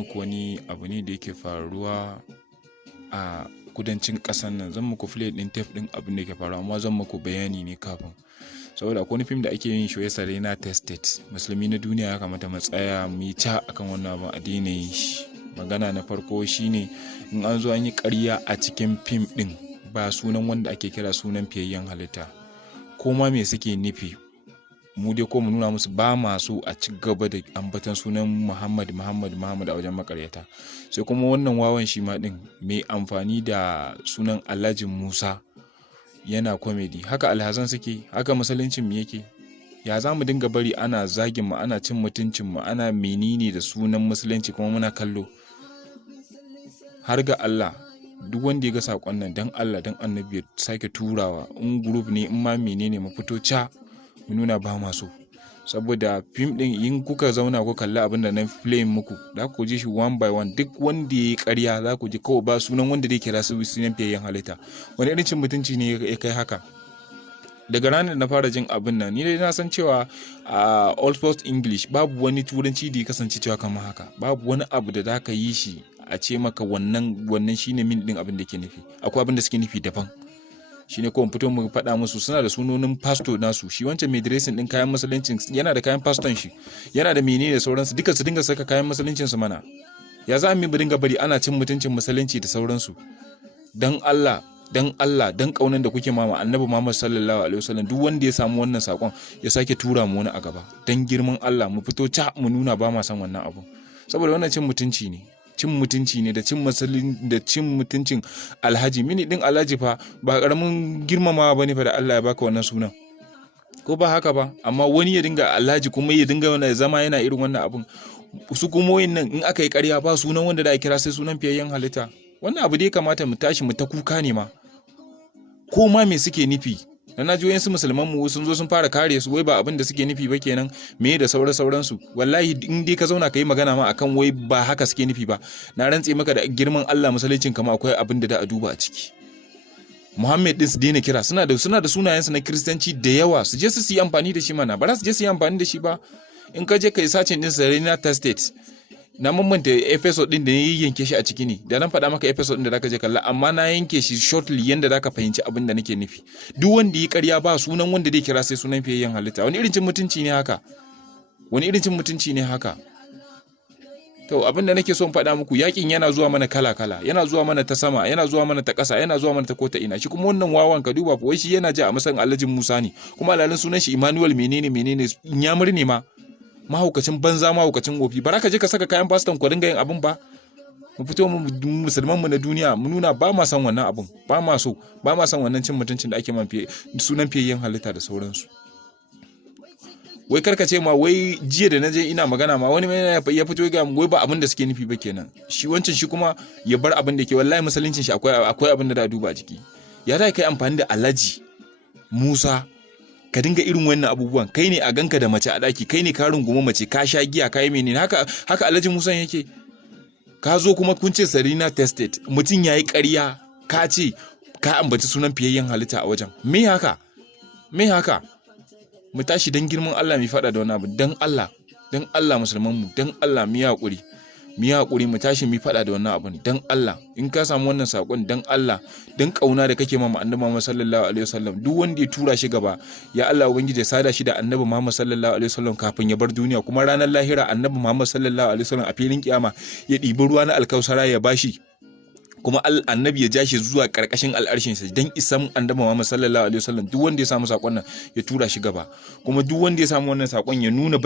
muku wani abu ne da yake faruwa a kudancin ƙasar nan. Zan muku play din tape din abin da yake faruwa, amma zan muku bayani ne kafin, saboda akwai wani film da ake yin shi wai Serena Tested. Musulmi na duniya ya kamata mu tsaya mu yi ca akan wannan abin, a daina yin shi. Magana na farko shine in an zo an yi ƙarya a cikin film din, ba sunan wanda ake kira sunan fiyayyen halitta, ko ma me suke nufi, mu dai ko mu nuna musu ba masu a ci gaba da ambatan sunan Muhammad a wajen makaryata. Sai kuma wannan wawan shi ma din mai amfani da sunan Alhaji Musa yana comedy. Haka alhazan suke, haka musuluncin mu yake. Ya za mu dinga bari ana zagin mu, ana cin mutuncin mu, ana menene da sunan musulunci kuma muna kallo? Har ga Allah, duk wanda ya ga sakon nan dan Allah dan Annabi ya sake turawa, in group ne in ma menene mu fito ca mu nuna ba ma so. Saboda film din in kuka zauna ku kalli abin da na play muku, za ku ji shi one by one. Duk wanda ya yi ƙarya za ku ji kawai ba sunan wanda zai kira su sunan fiyayyen halitta. Wani irin cin mutunci ne ya kai haka? Daga ranar da na fara jin abin nan, ni dai na san cewa a Old Post English babu wani turanci da ya kasance cewa kamar haka. Babu wani abu da za ka yi shi a ce maka wannan shine min din abin da ke nufi. Akwai abin da suke nufi daban. Shine ko mu fito mu faɗa musu suna da sunonin pastor nasu. Shi wancan mai dressing din kayan musuluncin yana da kayan pastor shi, yana da menene da sauransu, duka su dinga saka kayan musuluncin su mana. Ya za mu dinga bari ana cin mutuncin musulunci da sauransu? Dan Allah dan kaunan da kuke mama Annabi Muhammad sallallahu alaihi wasallam, duk wanda ya samu wannan sakon ya sake tura mu wani a gaba. Dan girman Allah mu fito ca mu nuna ba ma san wannan abu, saboda wannan cin mutunci ne da cin mutuncin alhaji. Mini din alhaji fa ba karamin girmamawa bane fa da Allah ya baka wannan sunan, ko ba haka ba? Amma wani ya dinga alhaji kuma ya dinga wannan zama yana irin wannan abun. Su kuma nan in aka yi ƙarya ba sunan wanda da kira sai sunan fiyayyen halitta. Wannan abu dai kamata mu tashi mu ta kuka ne ma, ko ma me suke nufi. Na ji wayansu musulman mu sun zo sun fara kare su, wai ba abin da suke nufi ba kenan, me da sauransu. Wallahi in dai ka zauna ka yi magana ma akan wai ba haka suke nufi ba, na rantse maka da girman Allah musuluncin kama akwai abin da a duba a ciki. Muhammad din su daina kira, suna da sunayensu na Kiristanci da yawa, su je su yi amfani da shi mana. Ba za su je su yi amfani da shi ba. In ka je ka yi sacin din Serena Tested, na mamanta episode din da ya yanke shi a ciki ne, da nan faɗa maka episode din da zaka je kalla, amma na yanke shi shortly yanda zaka fahimci abin da nake nufi. Duk wanda yi ƙarya ba sunan wanda zai kira sai sunan fiyayyen halitta. Wani irin cin mutunci ne haka? To abin da nake so in faɗa muku, yakin yana zuwa mana kala, yana zuwa mana ta sama, yana zuwa mana ta ƙasa, yana zuwa mana ta kota ina. Shi kuma wannan wawan ka duba, wai shi yana ji a masan Alhaji Musa ne, kuma alalin sunan shi Emmanuel menene Inyamur ne ma. Mahaukacin banza, mahaukacin wofi. Ba za ka je ka saka kayan faston ku dinga yin abin ba? Mu fito musulman mu na duniya mu nuna ba ma san wannan abin, ba ma san wannan cin mutuncin da ake man sunan fiyayyen halitta da sauransu. Wai karkace ma, wai jiya da naje ina magana ma wani mai ya fito ga wai ba abin da suke nufi ba kenan. Shi wancan shi kuma ya bar abin da ke, wallahi musuluncin shi akwai abin da duba a jiki. Ya da kai amfani da Alhaji Musa ka dinga irin wannan abubuwan. Kai ne a ganka da mace a daki, kai ne ka runguma mace, ka sha giya, ka yi menene haka Alhaji Musa yake. Ka zo kuma kun ce Serena Tested, mutum yayi ƙarya, ka ce ka ambaci sunan fiyayyen halitta a wajen. Me haka mu tashi dan girman Allah mu faɗa da wannan abu. Dan Allah musulman mu, dan Allah mu yi hakuri mu tashi mu faɗa da wannan abun. Dan Allah, in ka samu wannan sakon, dan Allah, dan kauna da kake ma Annabi Muhammad sallallahu alaihi wasallam, duk wanda ya tura shi gaba, ya Allah ubangiji ya sada shi da Annabi Muhammad sallallahu alaihi wasallam kafin ya bar duniya. Kuma ranar lahira Annabi Muhammad sallallahu alaihi wasallam a filin kiyama ya ɗibi ruwa na alkausara ya bashi, kuma Annabi ya ja shi zuwa karkashin al'arshin sa dan isan Annabi Muhammad sallallahu alaihi wasallam. Duk wanda ya samu sakon nan ya tura shi gaba, kuma duk wanda ya samu wannan sakon ya nuna